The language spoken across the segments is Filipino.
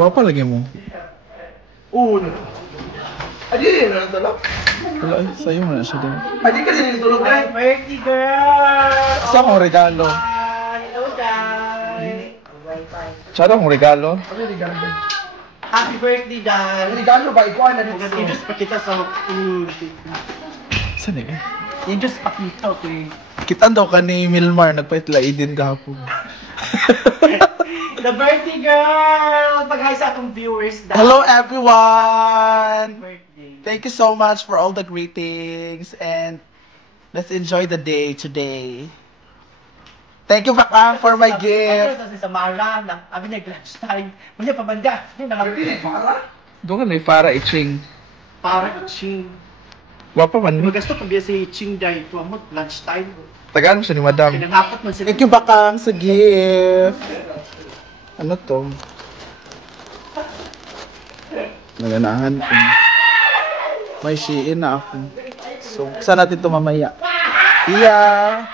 Wapa lagi mo. Adi rin na tulog. Wala, sa'yo mo na siya din. Adi kasi nagtulog na. Birthday girl! Saan akong regalo? Hello guys! Saan akong regalo? Ano yung regalo? Happy birthday, Dan! Regalo ba? Ikuha na dito. Just pakita sa... Saan eh? Yung just pakita, okay? Kitaan daw ka ni Milmar, nagpaitlay din kahapon. The birthday girl! Pag-hi sa akong viewers, Dan. Hello everyone! Birthday. Thank you so much for all the greetings and let's enjoy the day today. Thank you, Bakang, for my gift. Sa Mara, kami nag-lunch time. Muna pa banda. Doon ka na Farah Iching. Para Iching. Wapa man. Magasto pag si Iching dahil ito mo, lunch time. Tagaan mo siya ni Madam. Pinangapat man sila. Thank you, Bakang, sa gift. Ano to? Naganahan ko. May Shein na ako. So, saan natin ito mamaya? Yeah!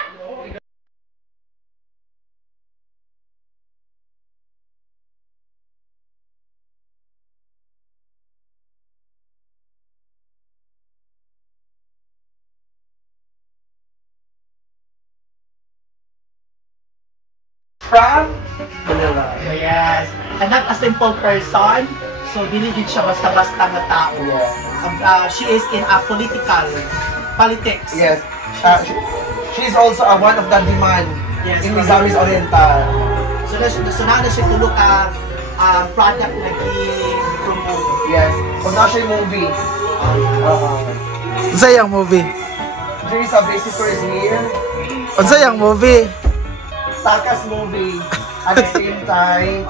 From Manila. Yes. And not a simple person. So, dili din siya basta-basta na tao. She is in a politics. Yes. She is also one of the demand in Misamis Oriental. So, na siya tulog product na gi-promote. Yes. Kung na siya yung movie. Unsayang movie? There is a visitors here. Unsayang movie? Takas movie. At the same time,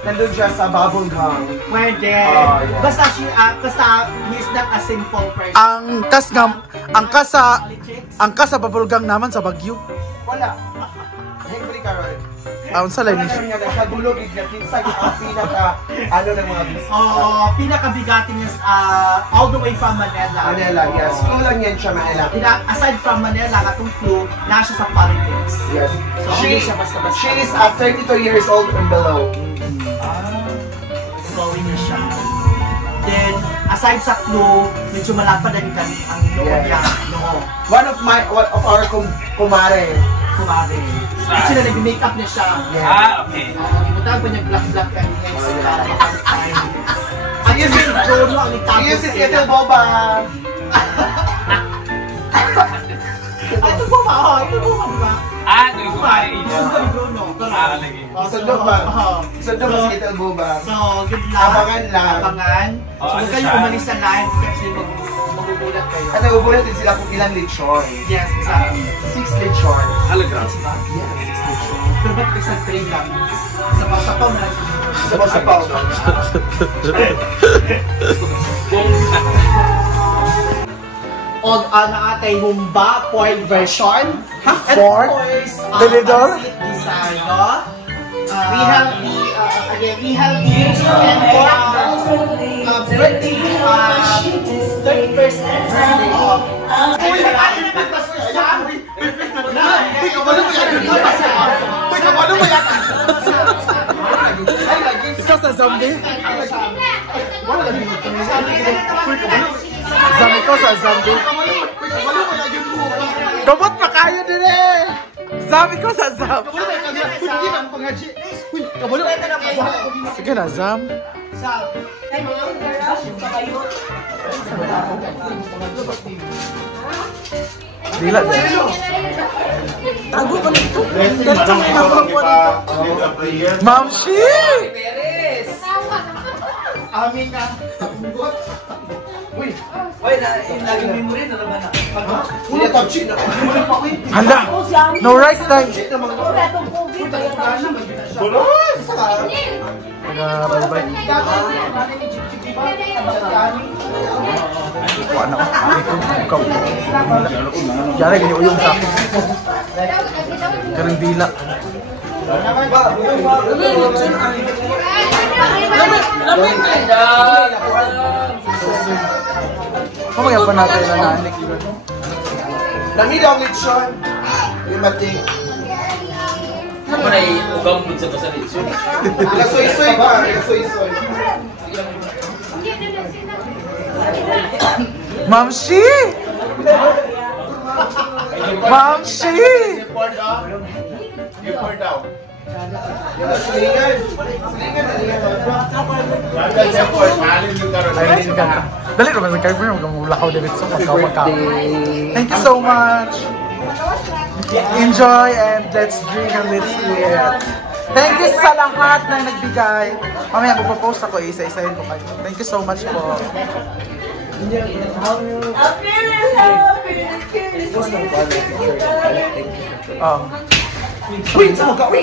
nandun siya sa bubble gum. Pwede. Yeah. Basta he's not a simple person. Ang kas sa babulgang naman sa Bagyo. Wala. Hengri ka ron. Unsa lay ni siya? Nagkagulog, kinsa ang pinaka, ng mga gusto. Pinakabigatin niya all the way from Manila. Manila, yes. Clue lang yan siya, Manila. Aside from Manila, katong clue, nasa sa politics. Yes. So, hindi siya basta-basta. She is 32 years old and below. Going na siya. Then, aside sa clue, medyo malapad ang loob niya. One of our kumare. Kumare. Actually, nag-makeup niya siya. Okay. Ibutang pa niya black-black ka niya. Sige, si Ethel Boba. Ito po ba? Ito po ba, di ba? Ito yung kumari Ito ni Bruno. Lagi. Isundog ba? Isundog ba si Ethel Boba? So, good luck. Abangan lang. Abangan. So, huwag kayo umalis sa live kasi magugulat kayo. At nagugulat din sila kung ilang lechon. Yes, exactly. 6 lechon. Halaga. Yes, 6 lechon. Pero ba't isang train lang? Sapaw-sapaw na lang. Sapaw-sapaw. O atay Humba Ford version. Ford? Delidor? Design, no? We have the and birthday 31st birthday of Ikaw sa zombie? Zombie ko sa zombie. Gabot pa kayo din eh! Zombie ko sa zombie. Sige na, Zam. Dila. Tago ka na ito. Ma'am Shi! Amin na. Uy! Lagi memory na naman na. Uy, touchy na. Handa! No rice tayo! Bye-bye. Kuha na ko. Yari, ganyan uyong sa akin. Karang dila. Mamaya pa natin na naanik yun. Lamig ang lechon. Yung mating. Ako na iugang mo sa basalitso. Lasoy-soy pa. Lasoy-soy. Ma'am Shi! Ma'am Shi! You pour down. Silingan. Dali naman sa kayo, magkamulakaw din sa magkaw. Thank you so much. Enjoy and let's drink and let's eat. Thank you sa lahat na nagbigay. Mamaya magpo-post ako, isa-isahin ko kayo. Thank you so much po.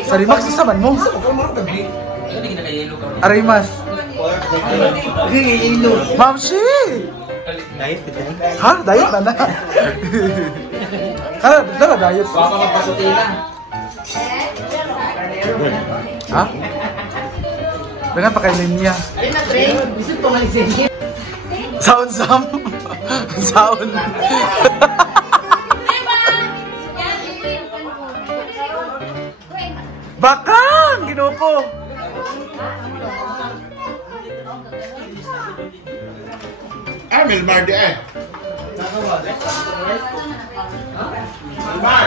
Sorry, Max, isa man mo? Aray, Mas. Ma'am Shi! Ha? Diet na na? Ha? Dala diet? Baka magpasuti lang. Ha? Dengan pakai linya. Sound Sam. Sound. Bakang! Ginupo. Emil, Mardi eh.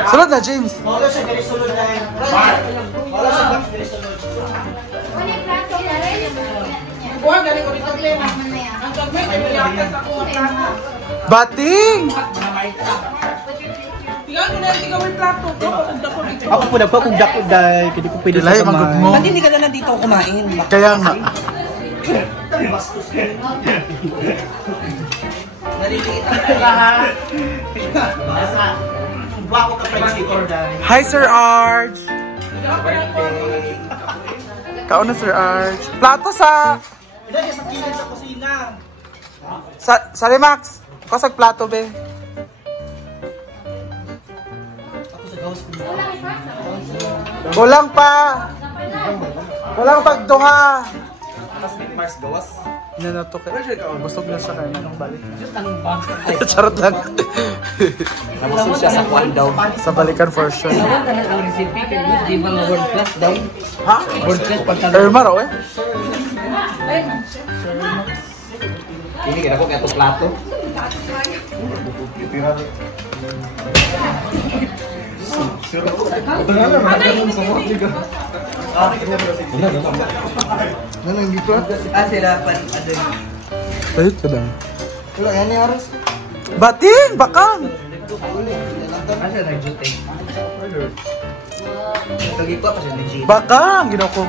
Sunod na, James. Wala siya dari sulod na yun. Wala siya dari sulod. Bating! Ako po na po kung dako dahil hindi ko pwede Dilay, magod mo. Ba't hindi ka na nandito kumain? Kaya nga. Naliliit ang lahat. Bako ka pa dahil. Hi, Sir Arch! Kauna, Sir Arch. Plato sa... Ilagay sa kilid sa kusina. Sa Remax. Kasag plato, be. Ako sa gawas ko. Kulang pa. Kulang pagduha. Mars gawas. Yan na to. Busog na siya kaya nang balik. Ang bang. Charot lang. Nabusog siya sa kwan daw. Sa balikan for sure. Tawag ka na ang recipe kay Luz, di ba nga world class daw? Ha? World class pagtanong. Erma raw eh. Ini kaya ako kaya ito plato. Sila pan ano. Ayot ka lang. Wala, yan yung aras. Bating! Bakang! Ano na jute? Lagi ko pa siya ni G. Bakang! Ginaw ko.